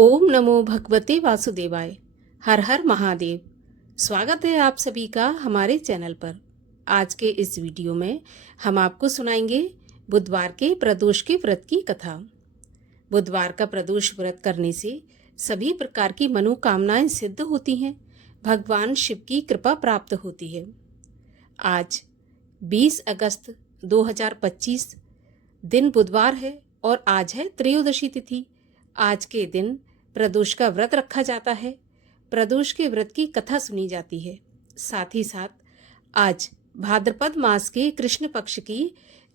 ओम नमो भगवते वासुदेवाय। हर हर महादेव। स्वागत है आप सभी का हमारे चैनल पर। आज के इस वीडियो में हम आपको सुनाएंगे बुधवार के प्रदोष के व्रत की कथा। बुधवार का प्रदोष व्रत करने से सभी प्रकार की मनोकामनाएं सिद्ध होती हैं, भगवान शिव की कृपा प्राप्त होती है। आज 20 अगस्त 2025 दिन बुधवार है और आज है त्रयोदशी तिथि। आज के दिन प्रदोष का व्रत रखा जाता है, प्रदोष के व्रत की कथा सुनी जाती है। साथ ही साथ आज भाद्रपद मास के कृष्ण पक्ष की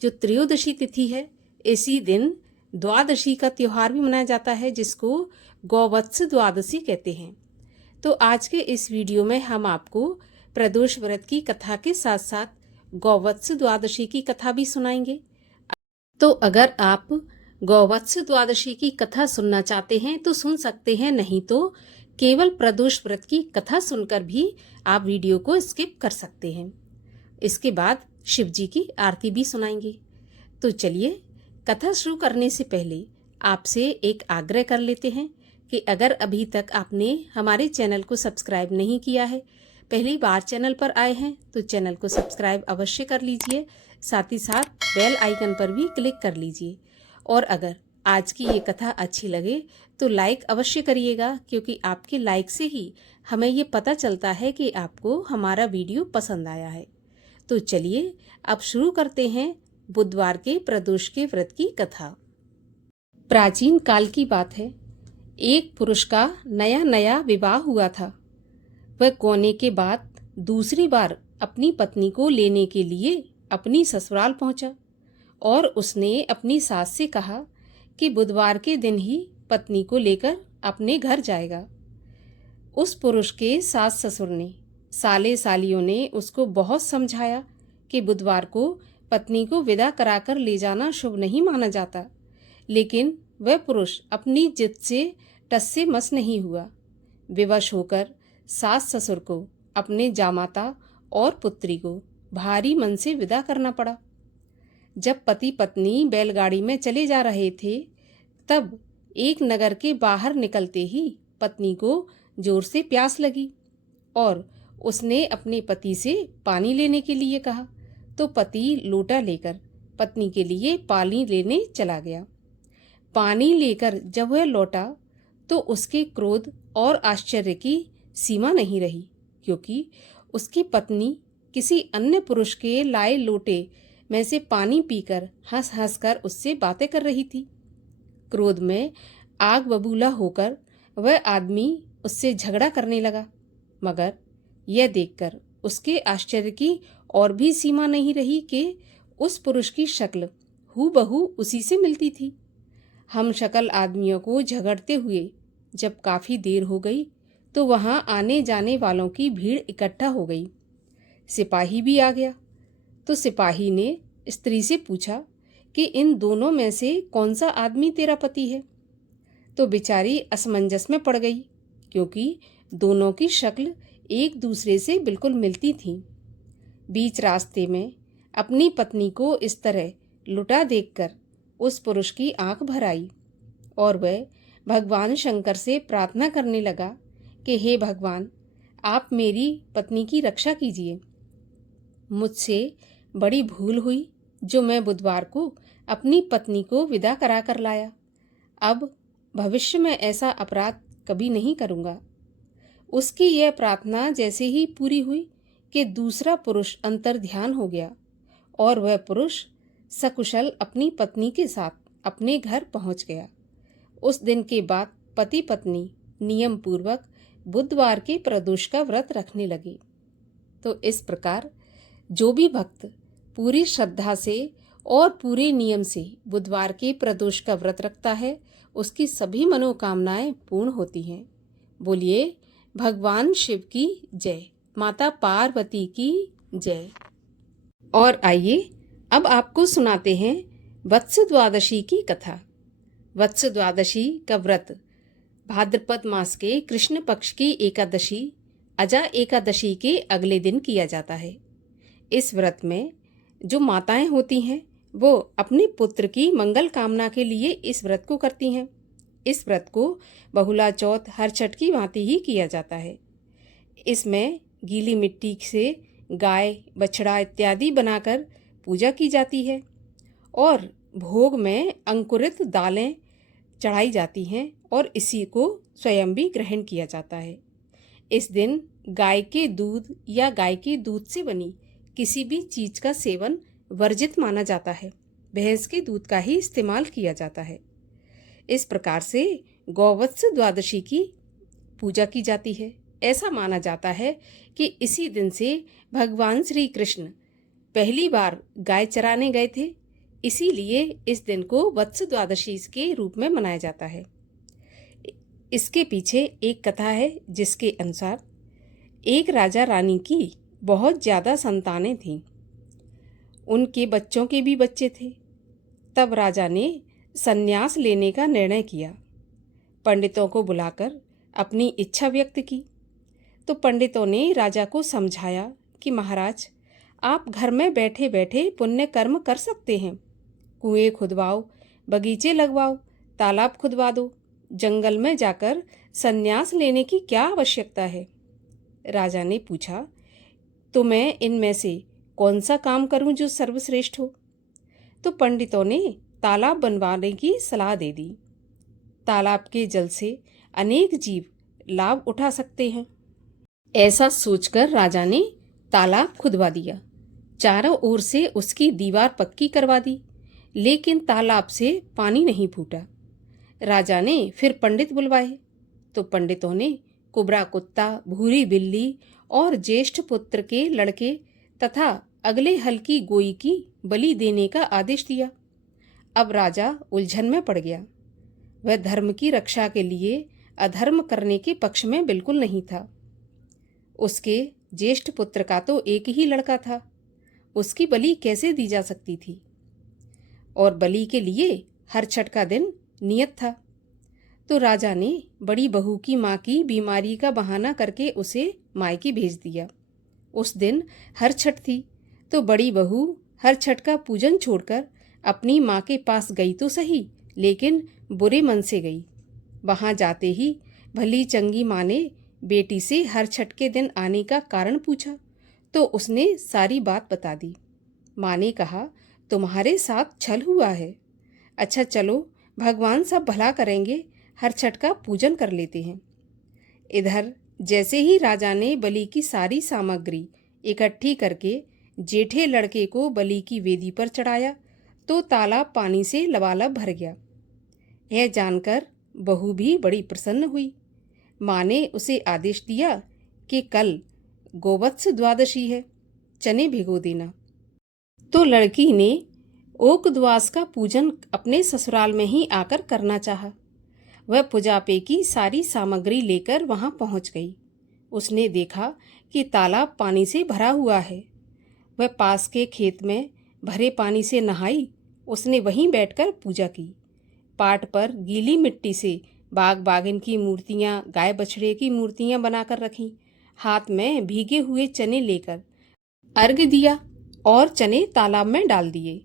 जो त्रयोदशी तिथि है, इसी दिन द्वादशी का त्योहार भी मनाया जाता है, जिसको गौवत्स द्वादशी कहते हैं। तो आज के इस वीडियो में हम आपको प्रदोष व्रत की कथा के साथ साथ गौवत्स द्वादशी की कथा भी सुनाएंगे। तो अगर आप गौवत्स द्वादशी की कथा सुनना चाहते हैं तो सुन सकते हैं, नहीं तो केवल प्रदोष व्रत की कथा सुनकर भी आप वीडियो को स्किप कर सकते हैं। इसके बाद शिव जी की आरती भी सुनाएंगे। तो चलिए, कथा शुरू करने से पहले आपसे एक आग्रह कर लेते हैं कि अगर अभी तक आपने हमारे चैनल को सब्सक्राइब नहीं किया है, पहली बार चैनल पर आए हैं, तो चैनल को सब्सक्राइब अवश्य कर लीजिए। साथ ही साथ बेल आइकन पर भी क्लिक कर लीजिए। और अगर आज की ये कथा अच्छी लगे तो लाइक अवश्य करिएगा, क्योंकि आपके लाइक से ही हमें ये पता चलता है कि आपको हमारा वीडियो पसंद आया है। तो चलिए अब शुरू करते हैं बुधवार के प्रदोष के व्रत की कथा। प्राचीन काल की बात है। एक पुरुष का नया नया विवाह हुआ था। वह कोने के बाद दूसरी बार अपनी पत्नी को लेने के लिए अपनी ससुराल पहुंचा और उसने अपनी सास से कहा कि बुधवार के दिन ही पत्नी को लेकर अपने घर जाएगा। उस पुरुष के सास ससुर ने, साले सालियों ने उसको बहुत समझाया कि बुधवार को पत्नी को विदा कराकर ले जाना शुभ नहीं माना जाता, लेकिन वह पुरुष अपनी जिद से टस से मस नहीं हुआ। विवश होकर सास ससुर को अपने जामाता और पुत्री को भारी मन से विदा करना पड़ा। जब पति पत्नी बैलगाड़ी में चले जा रहे थे, तब एक नगर के बाहर निकलते ही पत्नी को जोर से प्यास लगी और उसने अपने पति से पानी लेने के लिए कहा। तो पति लोटा लेकर पत्नी के लिए पानी लेने चला गया। पानी लेकर जब वह लौटा तो उसके क्रोध और आश्चर्य की सीमा नहीं रही, क्योंकि उसकी पत्नी किसी अन्य पुरुष के लाए लोटे में से पानी पीकर हंस हंस कर उससे बातें कर रही थी। क्रोध में आग बबूला होकर वह आदमी उससे झगड़ा करने लगा, मगर यह देखकर उसके आश्चर्य की और भी सीमा नहीं रही कि उस पुरुष की शक्ल हूबहू उसी से मिलती थी। हम शक्ल आदमियों को झगड़ते हुए जब काफी देर हो गई तो वहां आने जाने वालों की भीड़ इकट्ठा हो गई। सिपाही भी आ गया। तो सिपाही ने स्त्री से पूछा कि इन दोनों में से कौन सा आदमी तेरा पति है। तो बेचारी असमंजस में पड़ गई, क्योंकि दोनों की शक्ल एक दूसरे से बिल्कुल मिलती थी। बीच रास्ते में अपनी पत्नी को इस तरह लुटा देखकर उस पुरुष की आंख भर आई और वह भगवान शंकर से प्रार्थना करने लगा कि हे भगवान, आप मेरी पत्नी की रक्षा कीजिए। मुझसे बड़ी भूल हुई जो मैं बुधवार को अपनी पत्नी को विदा करा कर लाया। अब भविष्य में ऐसा अपराध कभी नहीं करूँगा। उसकी यह प्रार्थना जैसे ही पूरी हुई कि दूसरा पुरुष अंतर्ध्यान हो गया और वह पुरुष सकुशल अपनी पत्नी के साथ अपने घर पहुंच गया। उस दिन के बाद पति पत्नी नियम पूर्वक बुधवार के प्रदोष का व्रत रखने लगे। तो इस प्रकार जो भी भक्त पूरी श्रद्धा से और पूरे नियम से बुधवार के प्रदोष का व्रत रखता है, उसकी सभी मनोकामनाएं पूर्ण होती हैं। बोलिए भगवान शिव की जय, माता पार्वती की जय। और आइए अब आपको सुनाते हैं वत्स द्वादशी की कथा। वत्स द्वादशी का व्रत भाद्रपद मास के कृष्ण पक्ष की एकादशी अजा एकादशी के अगले दिन किया जाता है। इस व्रत में जो माताएं होती हैं वो अपने पुत्र की मंगल कामना के लिए इस व्रत को करती हैं। इस व्रत को बहुला चौथ हर छठ की भांति ही किया जाता है। इसमें गीली मिट्टी से गाय, बछड़ा इत्यादि बनाकर पूजा की जाती है और भोग में अंकुरित दालें चढ़ाई जाती हैं और इसी को स्वयं भी ग्रहण किया जाता है। इस दिन गाय के दूध या गाय के दूध से बनी किसी भी चीज़ का सेवन वर्जित माना जाता है। भैंस के दूध का ही इस्तेमाल किया जाता है। इस प्रकार से गौवत्स द्वादशी की पूजा की जाती है। ऐसा माना जाता है कि इसी दिन से भगवान श्री कृष्ण पहली बार गाय चराने गए थे, इसीलिए इस दिन को वत्स द्वादशी के रूप में मनाया जाता है। इसके पीछे एक कथा है जिसके अनुसार एक राजा रानी की बहुत ज़्यादा संतानें थीं। उनके बच्चों के भी बच्चे थे। तब राजा ने संन्यास लेने का निर्णय किया। पंडितों को बुलाकर अपनी इच्छा व्यक्त की तो पंडितों ने राजा को समझाया कि महाराज, आप घर में बैठे बैठे पुण्य कर्म कर सकते हैं। कुएं खुदवाओ, बगीचे लगवाओ, तालाब खुदवा दो, जंगल में जाकर संन्यास लेने की क्या आवश्यकता है। राजा ने पूछा, तो मैं इनमें से कौन सा काम करूं जो सर्वश्रेष्ठ हो। तो पंडितों ने तालाब बनवाने की सलाह दे दी। तालाब के जल से अनेक जीव लाभ उठा सकते हैं। ऐसा सोचकर राजा ने तालाब खुदवा दिया। चारों ओर से उसकी दीवार पक्की करवा दी, लेकिन तालाब से पानी नहीं फूटा। राजा ने फिर पंडित बुलवाए तो पंडितों ने कुबरा कुत्ता, भूरी बिल्ली और ज्येष्ठ पुत्र के लड़के तथा अगले हल की गोई की बलि देने का आदेश दिया। अब राजा उलझन में पड़ गया। वह धर्म की रक्षा के लिए अधर्म करने के पक्ष में बिल्कुल नहीं था। उसके ज्येष्ठ पुत्र का तो एक ही लड़का था, उसकी बलि कैसे दी जा सकती थी। और बलि के लिए हर छठ का दिन नियत था। तो राजा ने बड़ी बहू की माँ की बीमारी का बहाना करके उसे मायके भेज दिया। उस दिन हर छठ थी तो बड़ी बहू हर छठ का पूजन छोड़कर अपनी माँ के पास गई तो सही, लेकिन बुरे मन से गई। वहाँ जाते ही भली चंगी माँ ने बेटी से हर छठ के दिन आने का कारण पूछा तो उसने सारी बात बता दी। माँ ने कहा, तुम्हारे साथ छल हुआ है। अच्छा चलो, भगवान सब भला करेंगे, हर छठ का पूजन कर लेते हैं। इधर जैसे ही राजा ने बलि की सारी सामग्री इकट्ठी करके जेठे लड़के को बलि की वेदी पर चढ़ाया तो तालाब पानी से लबालब भर गया। यह जानकर बहू भी बड़ी प्रसन्न हुई। माँ ने उसे आदेश दिया कि कल गोवत्स द्वादशी है, चने भिगो देना। तो लड़की ने ओकद्वास का पूजन अपने ससुराल में ही आकर करना चाहा। वह पुजापे की सारी सामग्री लेकर वहां पहुंच गई। उसने देखा कि तालाब पानी से भरा हुआ है। वह पास के खेत में भरे पानी से नहाई। उसने वहीं बैठकर पूजा की। पाट पर गीली मिट्टी से बाग बागिन की मूर्तियां, गाय बछड़े की मूर्तियां बनाकर रखीं। हाथ में भीगे हुए चने लेकर अर्घ्य दिया और चने तालाब में डाल दिए।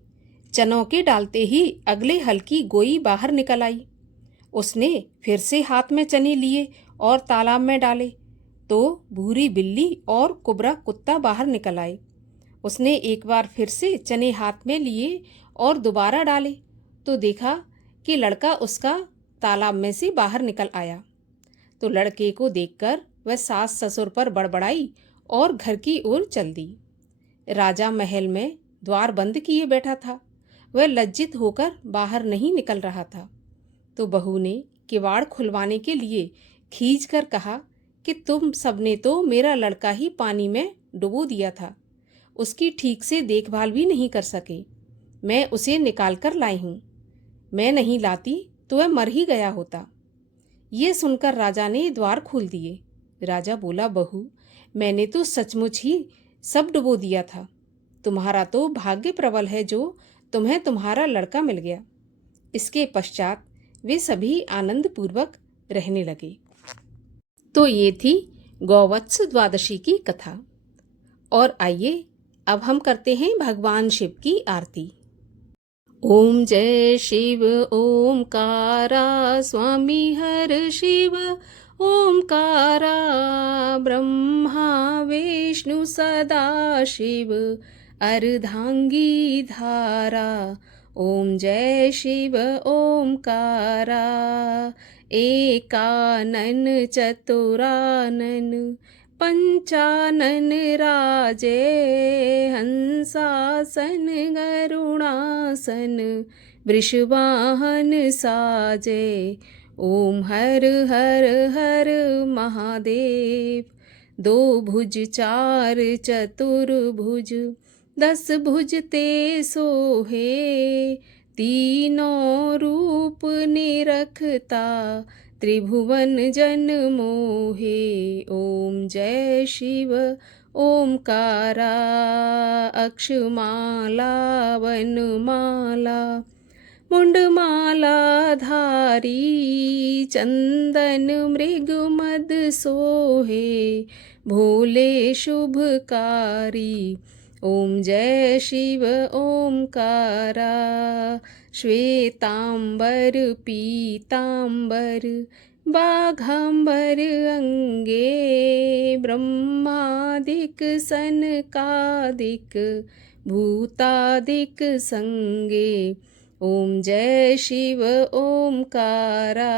चनों के डालते ही अगले हल की गोई बाहर निकल आई। उसने फिर से हाथ में चने लिए और तालाब में डाले तो भूरी बिल्ली और कुबरा कुत्ता बाहर निकल आए। उसने एक बार फिर से चने हाथ में लिए और दोबारा डाले तो देखा कि लड़का उसका तालाब में से बाहर निकल आया। तो लड़के को देखकर वह सास ससुर पर बड़बड़ाई और घर की ओर चल दी। राजा महल में द्वार बंद किए बैठा था। वह लज्जित होकर बाहर नहीं निकल रहा था। तो बहू ने किवाड़ खुलवाने के लिए खींच कर कहा कि तुम सबने तो मेरा लड़का ही पानी में डुबो दिया था, उसकी ठीक से देखभाल भी नहीं कर सके। मैं उसे निकाल कर लाई हूँ। मैं नहीं लाती तो वह मर ही गया होता। ये सुनकर राजा ने द्वार खोल दिए। राजा बोला, बहू, मैंने तो सचमुच ही सब डुबो दिया था। तुम्हारा तो भाग्य प्रबल है जो तुम्हें तुम्हारा लड़का मिल गया। इसके पश्चात वे सभी आनंद पूर्वक रहने लगे। तो ये थी गौवत्स द्वादशी की कथा। और आइए अब हम करते हैं भगवान शिव की आरती। ओम जय शिव ओमकारा स्वामी हर शिव ओमकारा ब्रह्मा विष्णु सदा शिव अर्धांगी धारा। ओम जय शिव ओमकारा एकानन चतुरानन पंचानन राजे हंसासन गरुणासन वृषवाहन साजे। ओम हर हर हर महादेव। दो भुज चार चतुर्भुज 10 भुज ते सोहे तीनों रूप निरखता त्रिभुवन जन मोहे। ओम जय शिव ओमकारा अक्षमाला वनमाला मुंडमाला धारी चंदन मृग मद सोहे भोले शुभकारी। ओम जय शिव ओमकारा श्वेतांबर पीतांबर बाघांबर अंगे ब्रह्मादिक सनकादिक भूतादिक संगे। ओम जय शिव ओमकारा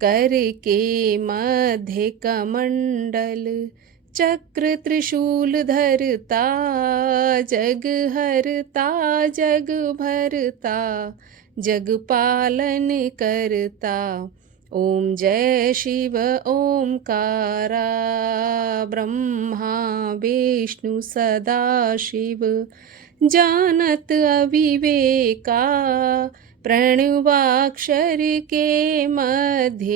करके मध्य कमंडल चक्र त्रिशूल धरता जग हरता जग भरता जग पालन करता। ओम जय शिव ओमकारा ब्रह्मा विष्णु सदा शिव जानत अविवेका प्रणवाक्षर के मध्य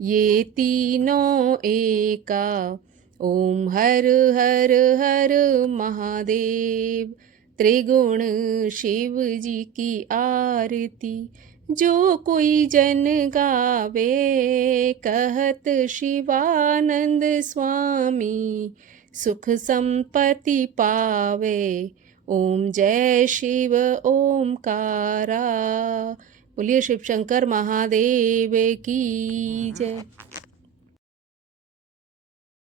ये तीनों एका। ओम हर हर हर महादेव। त्रिगुण शिव जी की आरती जो कोई जन गावे कहत शिवानंद स्वामी सुख संपत्ति पावे। ओम जय शिव ओमकारा। बोलिए शिव शंकर महादेव की जय।